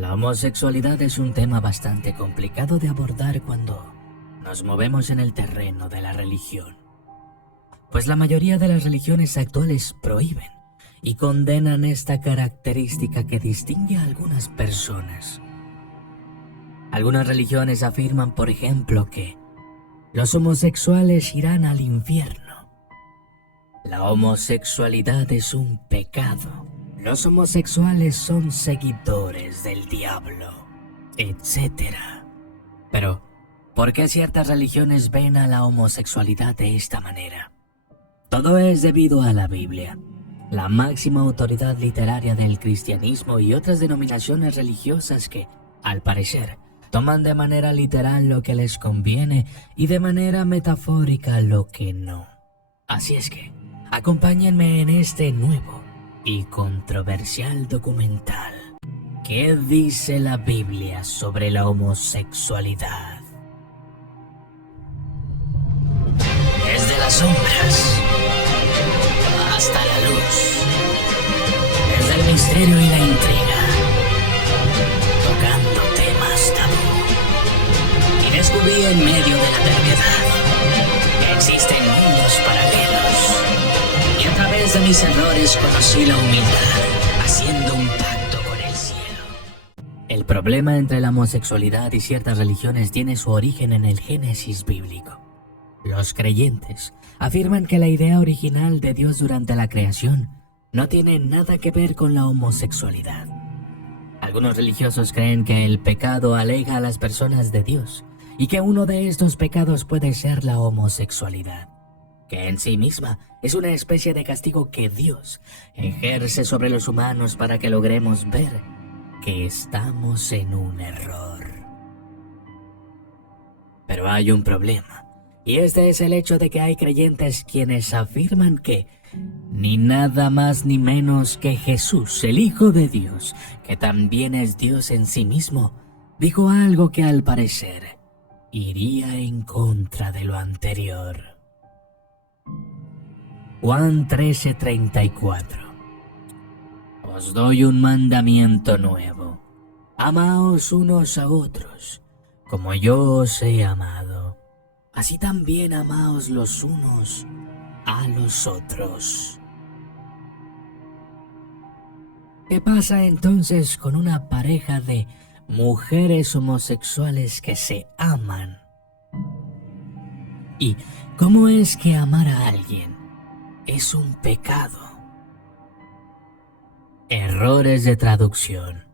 La homosexualidad es un tema bastante complicado de abordar cuando nos movemos en el terreno de la religión, pues la mayoría de las religiones actuales prohíben y condenan esta característica que distingue a algunas personas. Algunas religiones afirman, por ejemplo, que los homosexuales irán al infierno. La homosexualidad es un pecado. Los homosexuales son seguidores del diablo, etc. Pero, ¿por qué ciertas religiones ven a la homosexualidad de esta manera? Todo es debido a la Biblia, la máxima autoridad literaria del cristianismo y otras denominaciones religiosas que, al parecer, toman de manera literal lo que les conviene y de manera metafórica lo que no. Así es que, acompáñenme en este nuevo y controversial documental. ¿Qué dice la Biblia sobre la homosexualidad? Desde las sombras hasta la luz, desde el misterio y la intriga, tocando temas tabú. Y descubrí en medio de la terquedad que existen mundos paralelos. Y a través de mis errores conocí la humildad, haciendo un pacto con el cielo. El problema entre la homosexualidad y ciertas religiones tiene su origen en el Génesis bíblico. Los creyentes afirman que la idea original de Dios durante la creación no tiene nada que ver con la homosexualidad. Algunos religiosos creen que el pecado aleja a las personas de Dios y que uno de estos pecados puede ser la homosexualidad, que en sí misma es una especie de castigo que Dios ejerce sobre los humanos para que logremos ver que estamos en un error. Pero hay un problema, y este es el hecho de que hay creyentes quienes afirman que ni nada más ni menos que Jesús, el Hijo de Dios, que también es Dios en sí mismo, dijo algo que al parecer iría en contra de lo anterior. Juan 13:34. Os doy un mandamiento nuevo. Amaos unos a otros, como yo os he amado. Así también amaos los unos a los otros. ¿Qué pasa entonces con una pareja de mujeres homosexuales que se aman? ¿Y cómo es que amar a alguien es un pecado? Errores de traducción.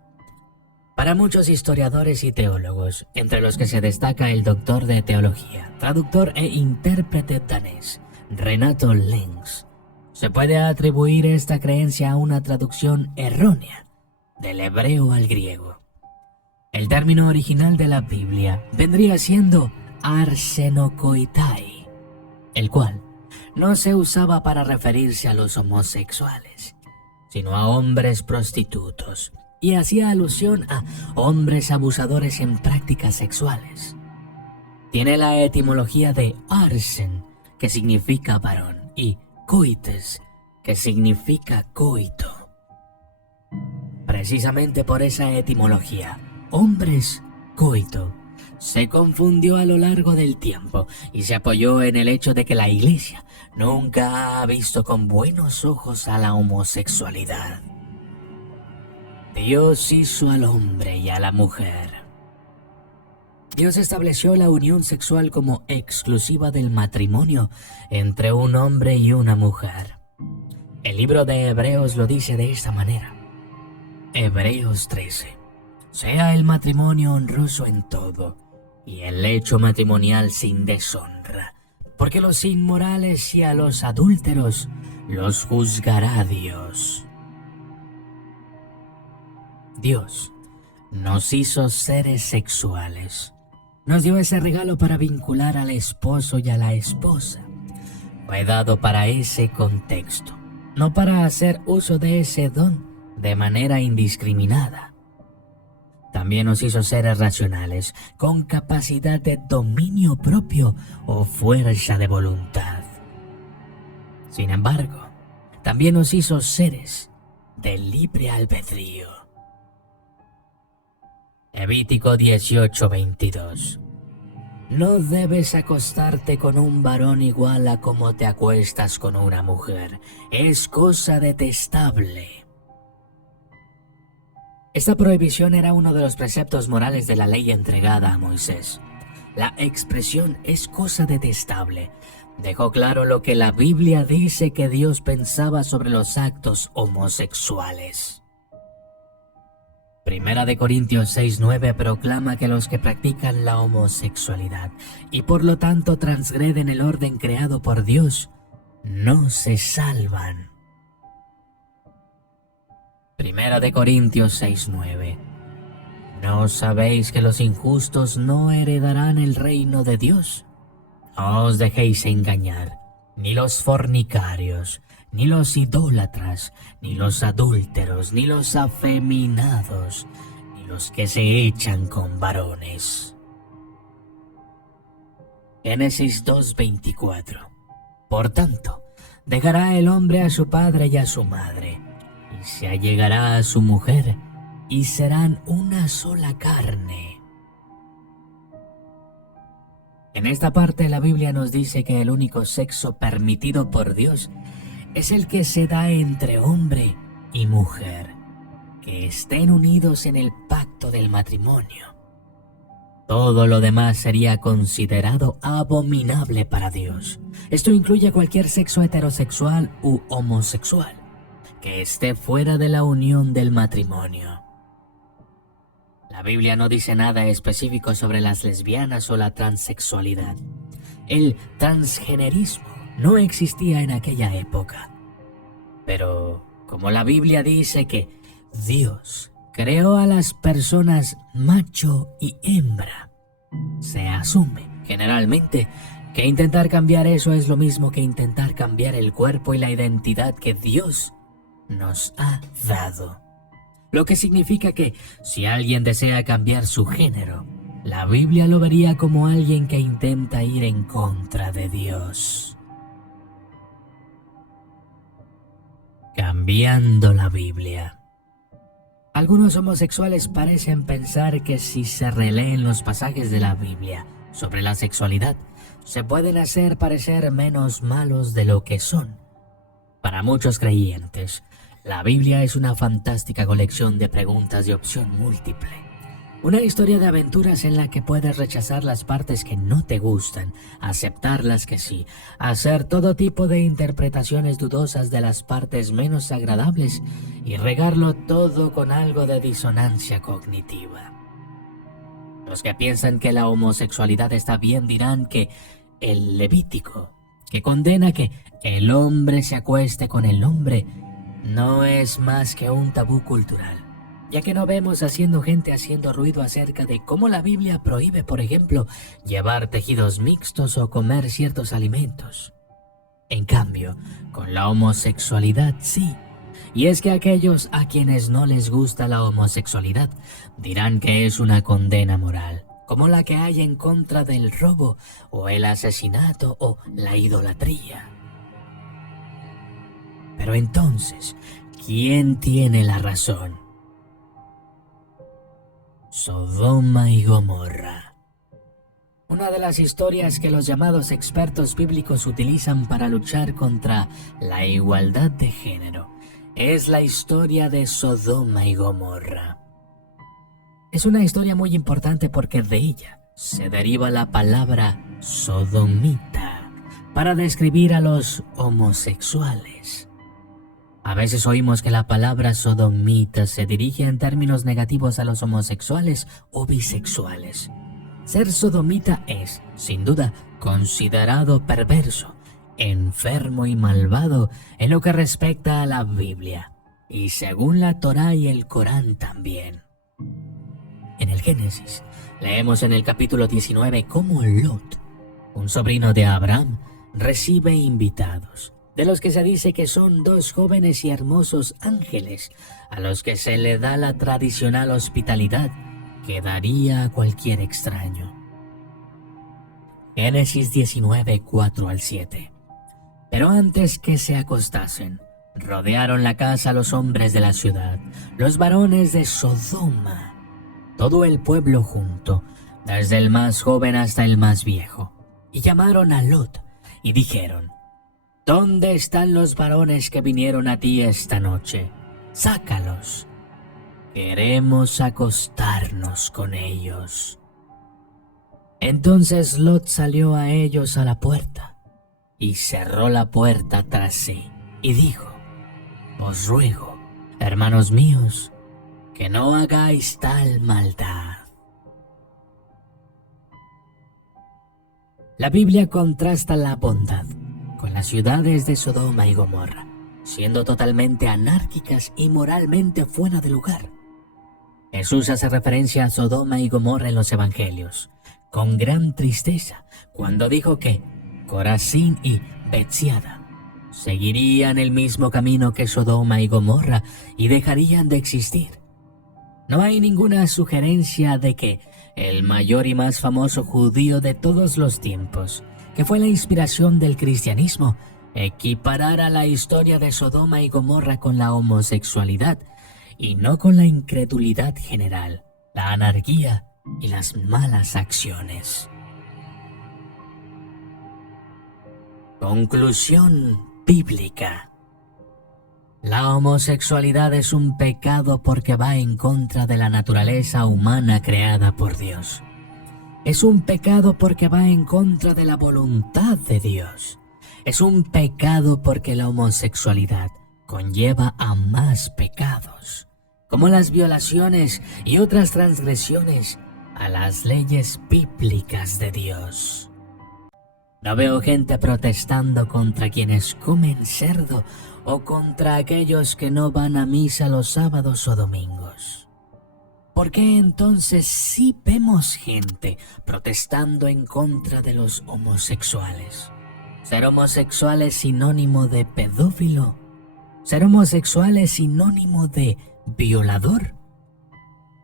Para muchos historiadores y teólogos, entre los que se destaca el doctor de teología, traductor e intérprete danés, Renato Lenz, se puede atribuir esta creencia a una traducción errónea del hebreo al griego. El término original de la Biblia vendría siendo arsenokoitai, el cual no se usaba para referirse a los homosexuales, sino a hombres prostitutos, y hacía alusión a hombres abusadores en prácticas sexuales. Tiene la etimología de arsen, que significa varón, y coites, que significa coito. Precisamente por esa etimología, hombres coito, se confundió a lo largo del tiempo y se apoyó en el hecho de que la Iglesia nunca ha visto con buenos ojos a la homosexualidad. Dios hizo al hombre y a la mujer. Dios estableció la unión sexual como exclusiva del matrimonio entre un hombre y una mujer. El libro de Hebreos lo dice de esta manera. Hebreos 13. Sea el matrimonio honroso en todo, y el lecho matrimonial sin deshonra, porque los inmorales y a los adúlteros los juzgará Dios. Dios nos hizo seres sexuales. Nos dio ese regalo para vincular al esposo y a la esposa. Fue dado para ese contexto, no para hacer uso de ese don de manera indiscriminada. También nos hizo seres racionales, con capacidad de dominio propio o fuerza de voluntad. Sin embargo, también nos hizo seres de libre albedrío. Levítico 18:22. No debes acostarte con un varón igual a como te acuestas con una mujer. Es cosa detestable. Esta prohibición era uno de los preceptos morales de la ley entregada a Moisés. La expresión "es cosa detestable" dejó claro lo que la Biblia dice que Dios pensaba sobre los actos homosexuales. Primera de Corintios 6:9 proclama que los que practican la homosexualidad y por lo tanto transgreden el orden creado por Dios, no se salvan. Primera de Corintios 6:9. ¿No sabéis que los injustos no heredarán el reino de Dios? No os dejéis engañar, ni los fornicarios, ni los idólatras, ni los adúlteros, ni los afeminados, ni los que se echan con varones. Génesis 2:24. Por tanto, dejará el hombre a su padre y a su madre, y se allegará a su mujer, y serán una sola carne. En esta parte la Biblia nos dice que el único sexo permitido por Dios es el que se da entre hombre y mujer, que estén unidos en el pacto del matrimonio. Todo lo demás sería considerado abominable para Dios. Esto incluye cualquier sexo heterosexual u homosexual que esté fuera de la unión del matrimonio. La Biblia no dice nada específico sobre las lesbianas o la transexualidad. El transgenerismo no existía en aquella época. Pero como la Biblia dice que Dios creó a las personas macho y hembra, se asume generalmente que intentar cambiar eso es lo mismo que intentar cambiar el cuerpo y la identidad que Dios nos ha dado. Lo que significa que si alguien desea cambiar su género, la Biblia lo vería como alguien que intenta ir en contra de Dios. Cambiando la Biblia. Algunos homosexuales parecen pensar que si se releen los pasajes de la Biblia sobre la sexualidad, se pueden hacer parecer menos malos de lo que son. Para muchos creyentes, la Biblia es una fantástica colección de preguntas de opción múltiple. Una historia de aventuras en la que puedes rechazar las partes que no te gustan, aceptar las que sí, hacer todo tipo de interpretaciones dudosas de las partes menos agradables y regarlo todo con algo de disonancia cognitiva. Los que piensan que la homosexualidad está bien dirán que el Levítico, que condena que el hombre se acueste con el hombre, no es más que un tabú cultural, ya que no vemos haciendo ruido acerca de cómo la Biblia prohíbe, por ejemplo, llevar tejidos mixtos o comer ciertos alimentos. En cambio, con la homosexualidad sí. Y es que aquellos a quienes no les gusta la homosexualidad dirán que es una condena moral, como la que hay en contra del robo o el asesinato o la idolatría. Pero entonces, ¿quién tiene la razón? Sodoma y Gomorra. Una de las historias que los llamados expertos bíblicos utilizan para luchar contra la igualdad de género es la historia de Sodoma y Gomorra. Es una historia muy importante porque de ella se deriva la palabra sodomita para describir a los homosexuales. A veces oímos que la palabra sodomita se dirige en términos negativos a los homosexuales o bisexuales. Ser sodomita es, sin duda, considerado perverso, enfermo y malvado en lo que respecta a la Biblia, y según la Torá y el Corán también. En el Génesis, leemos en el capítulo 19 cómo Lot, un sobrino de Abraham, recibe invitados, de los que se dice que son dos jóvenes y hermosos ángeles, a los que se le da la tradicional hospitalidad que daría a cualquier extraño. Génesis 19, 4-7. Pero antes que se acostasen, rodearon la casa los hombres de la ciudad, los varones de Sodoma, todo el pueblo junto, desde el más joven hasta el más viejo, y llamaron a Lot y dijeron: ¿Dónde están los varones que vinieron a ti esta noche? Sácalos. Queremos acostarnos con ellos. Entonces Lot salió a ellos a la puerta y cerró la puerta tras sí y dijo: Os ruego, hermanos míos, que no hagáis tal maldad. La Biblia contrasta la bondad con las ciudades de Sodoma y Gomorra, siendo totalmente anárquicas y moralmente fuera de lugar. Jesús hace referencia a Sodoma y Gomorra en los evangelios, con gran tristeza, cuando dijo que Corazín y Betsaida seguirían el mismo camino que Sodoma y Gomorra y dejarían de existir. No hay ninguna sugerencia de que el mayor y más famoso judío de todos los tiempos, que fue la inspiración del cristianismo, equiparara la historia de Sodoma y Gomorra con la homosexualidad y no con la incredulidad general, la anarquía y las malas acciones. Conclusión bíblica. La homosexualidad es un pecado porque va en contra de la naturaleza humana creada por Dios. Es un pecado porque va en contra de la voluntad de Dios. Es un pecado porque la homosexualidad conlleva a más pecados, como las violaciones y otras transgresiones a las leyes bíblicas de Dios. No veo gente protestando contra quienes comen cerdo o contra aquellos que no van a misa los sábados o domingos. ¿Por qué entonces sí vemos gente protestando en contra de los homosexuales? ¿Ser homosexual es sinónimo de pedófilo? ¿Ser homosexual es sinónimo de violador?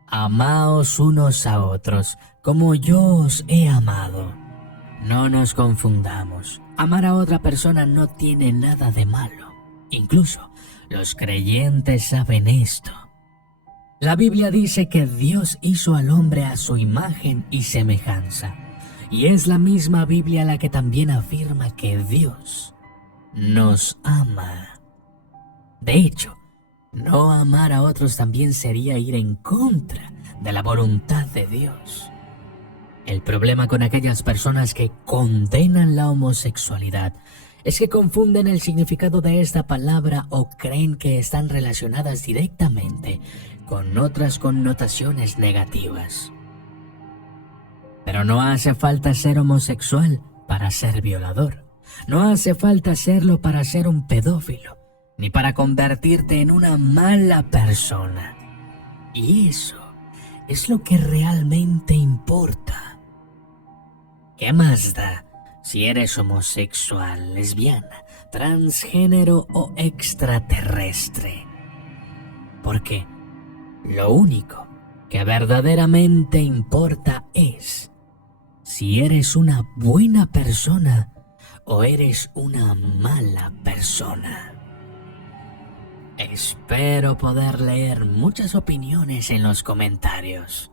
Amaos unos a otros como yo os he amado. No nos confundamos. Amar a otra persona no tiene nada de malo. Incluso los creyentes saben esto. La Biblia dice que Dios hizo al hombre a su imagen y semejanza. Y es la misma Biblia la que también afirma que Dios nos ama. De hecho, no amar a otros también sería ir en contra de la voluntad de Dios. El problema con aquellas personas que condenan la homosexualidad es que confunden el significado de esta palabra o creen que están relacionadas directamente con otras connotaciones negativas. Pero no hace falta ser homosexual para ser violador. No hace falta serlo para ser un pedófilo, ni para convertirte en una mala persona. Y eso es lo que realmente importa. ¿Qué más da si eres homosexual, lesbiana, transgénero o extraterrestre? Porque lo único que verdaderamente importa es si eres una buena persona o eres una mala persona. Espero poder leer muchas opiniones en los comentarios.